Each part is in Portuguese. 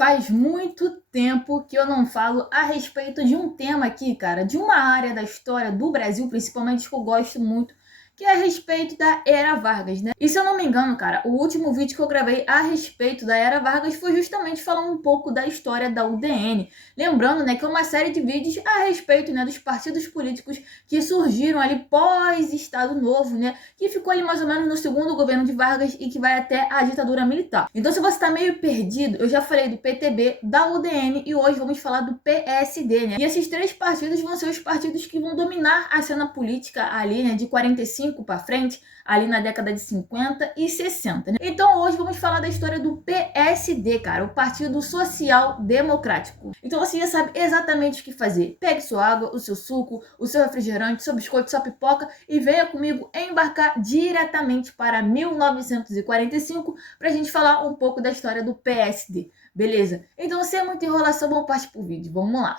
Faz muito tempo que eu não falo a respeito de um tema aqui, cara, de uma área da história do Brasil, principalmente, que eu gosto muito, que é a respeito da Era Vargas, né? E se eu não me engano, cara, o último vídeo que eu gravei a respeito da Era Vargas foi justamente falando um pouco da história da UDN. Lembrando, né, que é uma série de vídeos a respeito, né, dos partidos políticos que surgiram ali pós-Estado Novo, né, que ficou ali mais ou menos no segundo governo de Vargas e que vai até a ditadura militar. Então, se você tá meio perdido, eu já falei do PTB, da UDN e hoje vamos falar do PSD, né? E esses três partidos vão ser os partidos que vão dominar a cena política ali, né, de 45 para frente, ali na década de 50 e 60, né? Então hoje vamos falar da história do PSD, cara, o Partido Social Democrático. Então você já sabe exatamente o que fazer. Pegue sua água, o seu suco, o seu refrigerante, seu biscoito, sua pipoca e venha comigo embarcar diretamente para 1945 para a gente falar um pouco da história do PSD. Beleza? Então sem muita enrolação, vamos partir pro vídeo. Vamos lá.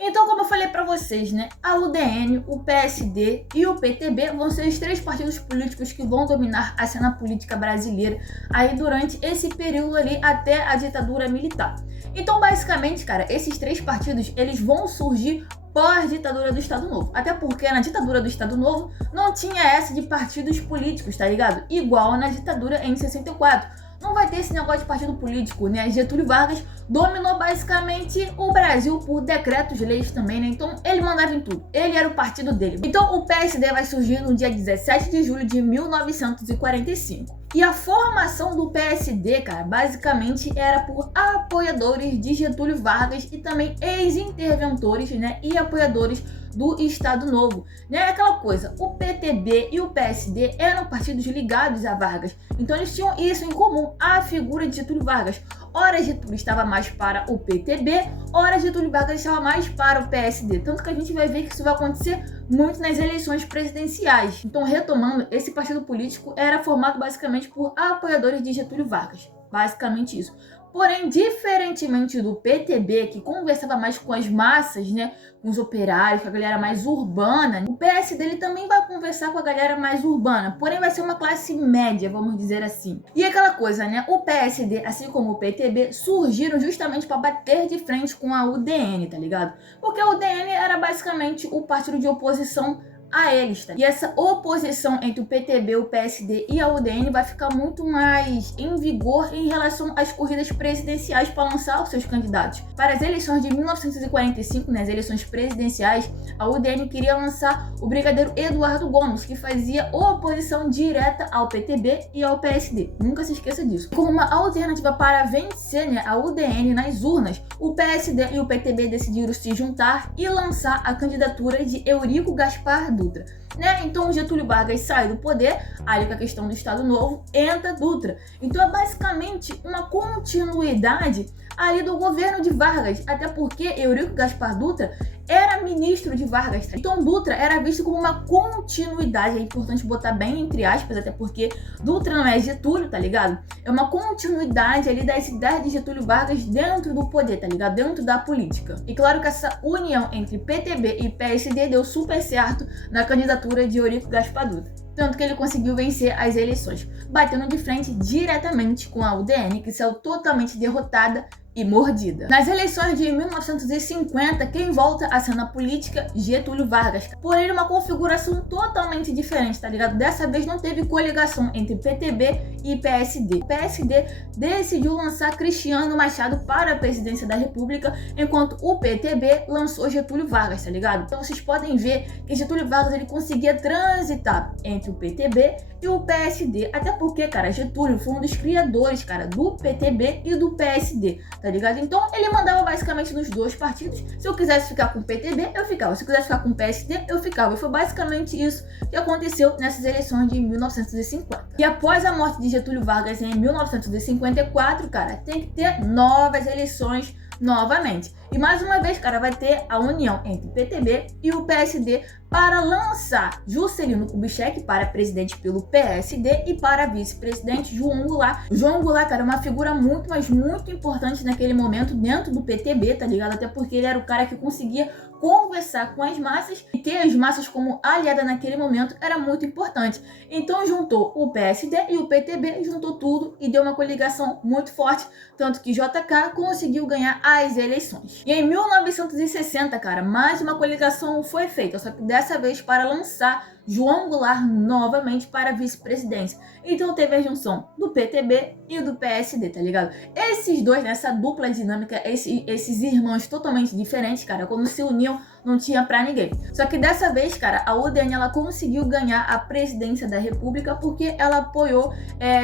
Então, como eu falei para vocês, né, a UDN, o PSD e o PTB vão ser os três partidos políticos que vão dominar a cena política brasileira aí durante esse período ali até a ditadura militar. Então, basicamente, cara, esses três partidos, eles vão surgir pós-ditadura do Estado Novo. Até porque na ditadura do Estado Novo não tinha essa de partidos políticos, tá ligado? Igual na ditadura em 64. Não vai ter esse negócio de partido político, né? Getúlio Vargas dominou basicamente o Brasil por decretos-leis também, né? Então ele mandava em tudo. Ele era o partido dele. Então o PSD vai surgir no dia 17 de julho de 1945. E a formação do PSD, cara, basicamente era por apoiadores de Getúlio Vargas e também ex-interventores, né? E apoiadores do Estado Novo, né? Aquela coisa, o PTB e o PSD eram partidos ligados a Vargas, então eles tinham isso em comum, a figura de Getúlio Vargas. Ora Getúlio estava mais para o PTB, ora Getúlio Vargas estava mais para o PSD, tanto que a gente vai ver que isso vai acontecer muito nas eleições presidenciais. Então, retomando, esse partido político era formado basicamente por apoiadores de Getúlio Vargas, basicamente isso. Porém, diferentemente do PTB, que conversava mais com as massas, né, com os operários, com a galera mais urbana, o PSD ele também vai conversar com a galera mais urbana, porém vai ser uma classe média, vamos dizer assim. E aquela coisa, né, o PSD, assim como o PTB, surgiram justamente para bater de frente com a UDN, tá ligado? Porque a UDN era basicamente o partido de oposição a eles, tá? E essa oposição entre o PTB, o PSD e a UDN vai ficar muito mais em vigor em relação às corridas presidenciais para lançar os seus candidatos. Para as eleições de 1945, nas eleições presidenciais, a UDN queria lançar o brigadeiro Eduardo Gomes, que fazia oposição direta ao PTB e ao PSD. Nunca se esqueça disso. Como uma alternativa para vencer, né, a UDN nas urnas, o PSD e o PTB decidiram se juntar e lançar a candidatura de Eurico Gaspar Dutra, né? Então Getúlio Vargas sai do poder, ali com a questão do Estado Novo, entra Dutra. Então é basicamente uma continuidade ali do governo de Vargas, até porque Eurico Gaspar Dutra era ministro de Vargas, tá? Então Dutra era visto como uma continuidade, é importante botar bem entre aspas, até porque Dutra não é Getúlio, tá ligado? É uma continuidade ali das ideias de Getúlio Vargas dentro do poder, tá ligado? Dentro da política. E claro que essa união entre PTB e PSD deu super certo na candidatura de Eurico Gaspar Dutra. Tanto que ele conseguiu vencer as eleições, batendo de frente diretamente com a UDN, que saiu totalmente derrotada e mordida. Nas eleições de 1950, quem volta à cena política? Getúlio Vargas. Porém, uma configuração totalmente diferente, tá ligado? Dessa vez não teve coligação entre PTB e PSD. O PSD decidiu lançar Cristiano Machado para a presidência da República, enquanto o PTB lançou Getúlio Vargas, tá ligado? Então vocês podem ver que Getúlio Vargas ele conseguia transitar entre o PTB e o PSD, até porque, cara, Getúlio foi um dos criadores, cara, do PTB e do PSD, tá ligado? Então ele mandava basicamente nos dois partidos. Se eu quisesse ficar com o PTB, eu ficava. Se eu quisesse ficar com o PSD, eu ficava. E foi basicamente isso que aconteceu nessas eleições de 1950. E após a morte de Getúlio Vargas em 1954, cara, tem que ter novas eleições novamente. E mais uma vez, cara, vai ter a união entre o PTB e o PSD para lançar Juscelino Kubitschek para presidente pelo PSD e para vice-presidente João Goulart. O João Goulart, cara, é uma figura muito, mas muito importante naquele momento dentro do PTB, tá ligado? Até porque ele era o cara que conseguia conversar com as massas e ter as massas como aliada naquele momento era muito importante. Então juntou o PSD e o PTB, juntou tudo e deu uma coligação muito forte, tanto que JK conseguiu ganhar as eleições. E em 1960, cara, mais uma coligação foi feita, só que dessa vez para lançar João Goulart novamente para a vice-presidência. Então teve a junção do PTB e do PSD, tá ligado? Esses dois, nessa dupla dinâmica, esses irmãos totalmente diferentes, cara, quando se uniam, não tinha pra ninguém. Só que dessa vez, cara, a UDN, ela conseguiu ganhar a presidência da República porque ela apoiou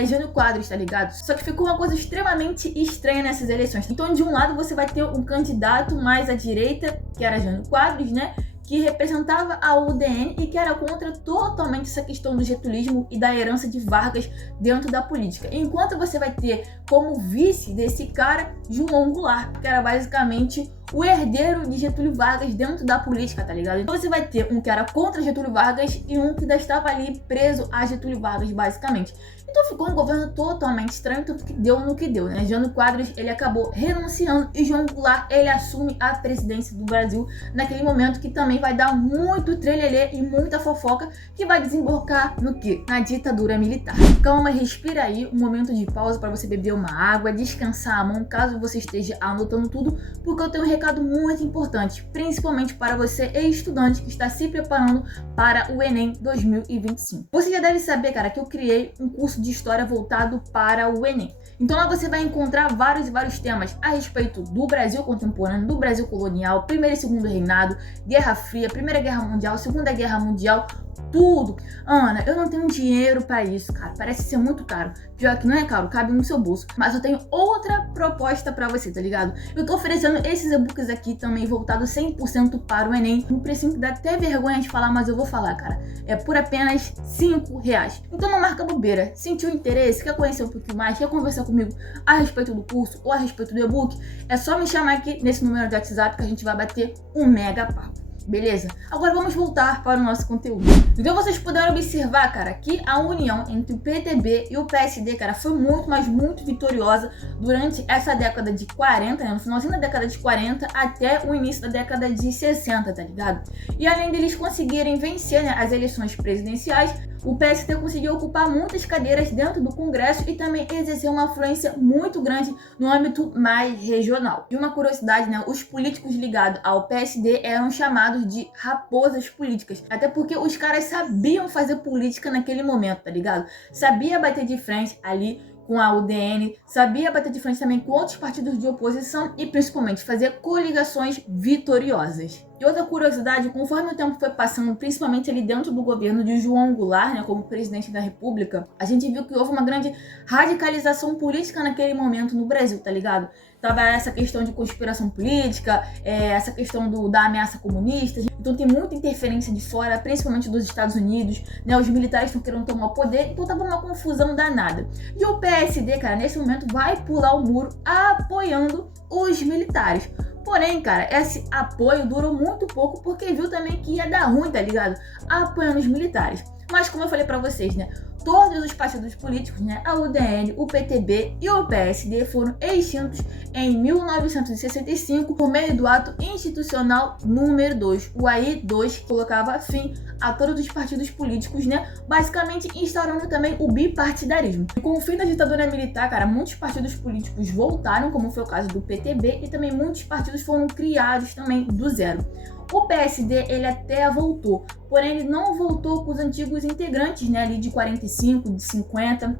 Jânio Quadros, tá ligado? Só que ficou uma coisa extremamente estranha nessas eleições. Então, de um lado, você vai ter um candidato mais à direita, que era Jânio Quadros, né? Que representava a UDN e que era contra totalmente essa questão do getulismo e da herança de Vargas dentro da política. Enquanto você vai ter como vice desse cara, João Goulart, que era basicamente o herdeiro de Getúlio Vargas dentro da política, tá ligado? Então você vai ter um que era contra Getúlio Vargas e um que ainda estava ali preso a Getúlio Vargas, basicamente. Então ficou um governo totalmente estranho, tanto que deu no que deu, né? Jânio Quadros, ele acabou renunciando e João Goulart, ele assume a presidência do Brasil naquele momento, que também vai dar muito trelelê e muita fofoca, que vai desembocar no quê? Na ditadura militar. Calma, respira aí, um momento de pausa para você beber uma água, descansar a mão, caso você esteja anotando tudo, porque eu tenho um recado muito importante, principalmente para você, estudante que está se preparando para o Enem 2025. Você já deve saber, cara, que eu criei um curso de história voltado para o Enem. Então lá você vai encontrar vários temas a respeito do Brasil contemporâneo, do Brasil colonial, primeiro e segundo reinado, Guerra Fria, Primeira Guerra Mundial, Segunda Guerra Mundial, tudo. Ana, eu não tenho dinheiro para isso, cara. Parece ser muito caro. Pior que não é caro, cabe no seu bolso. Mas eu tenho outra proposta para você, tá ligado? Eu tô oferecendo esses e-books aqui também voltados 100% para o Enem. Um precinho que dá até vergonha de falar, mas eu vou falar, cara. É por apenas R$5. Então não marca bobeira. Sentiu interesse? Quer conhecer um pouquinho mais? Quer conversar comigo a respeito do curso ou a respeito do e-book? É só me chamar aqui nesse número de WhatsApp que a gente vai bater um mega papo. Beleza? Agora vamos voltar para o nosso conteúdo. Então vocês puderam observar, cara, que a união entre o PTB e o PSD, cara, foi muito, mas muito vitoriosa durante essa década de 40, né? No finalzinho da década de 40 até o início da década de 60, tá ligado? E além deles conseguirem vencer, né, as eleições presidenciais, o PSD conseguiu ocupar muitas cadeiras dentro do Congresso e também exercer uma influência muito grande no âmbito mais regional. E uma curiosidade, né? Os políticos ligados ao PSD eram chamados de raposas políticas. Até porque os caras sabiam fazer política naquele momento, tá ligado? Sabia bater de frente ali com a UDN, sabia bater de frente também com outros partidos de oposição e principalmente fazer coligações vitoriosas. E outra curiosidade, conforme o tempo foi passando, principalmente ali dentro do governo de João Goulart, né, como presidente da República, a gente viu que houve uma grande radicalização política naquele momento no Brasil, tá ligado? Tava essa questão de conspiração política, essa questão da ameaça comunista. Então tem muita interferência de fora, principalmente dos Estados Unidos, né? Os militares estão querendo tomar o poder, então tava uma confusão danada. E o PSD, cara, nesse momento vai pular o muro apoiando os militares. Porém, cara, esse apoio durou muito pouco porque viu também que ia dar ruim, tá ligado? Apoiando os militares. Mas como eu falei pra vocês, né? Todos os partidos políticos, né, a UDN, o PTB e o PSD foram extintos em 1965 por meio do ato institucional número 2. O AI-2 colocava fim a todos os partidos políticos, né, basicamente instaurando também o bipartidarismo. E com o fim da ditadura militar, cara, muitos partidos políticos voltaram, como foi o caso do PTB, e também muitos partidos foram criados também do zero. O PSD, ele até voltou, porém ele não voltou com os antigos integrantes, né, ali de 45, de 50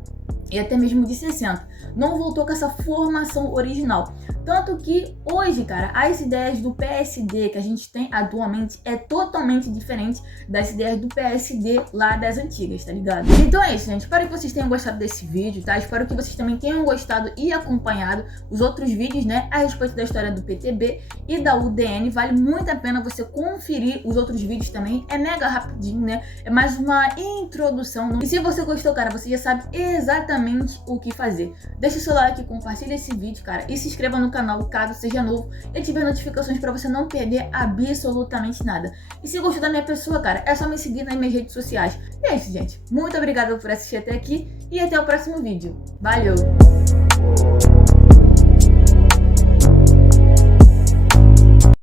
e até mesmo de 60. Não voltou com essa formação original. Tanto que hoje, cara, as ideias do PSD que a gente tem atualmente é totalmente diferente das ideias do PSD lá das antigas, tá ligado? Então é isso, gente. Espero que vocês tenham gostado desse vídeo, tá? Espero que vocês também tenham gostado e acompanhado os outros vídeos, né, a respeito da história do PTB e da UDN. Vale muito a pena você conferir os outros vídeos também. É mega rapidinho, né? É mais uma introdução. E se você gostou, cara, você já sabe exatamente o que fazer. Deixa o seu like, compartilha esse vídeo, cara, e se inscreva no canal caso seja novo e ativar notificações para você não perder absolutamente nada. E se gostou da minha pessoa, cara, é só me seguir nas minhas redes sociais. E é isso, gente. Muito obrigada por assistir até aqui e até o próximo vídeo. Valeu!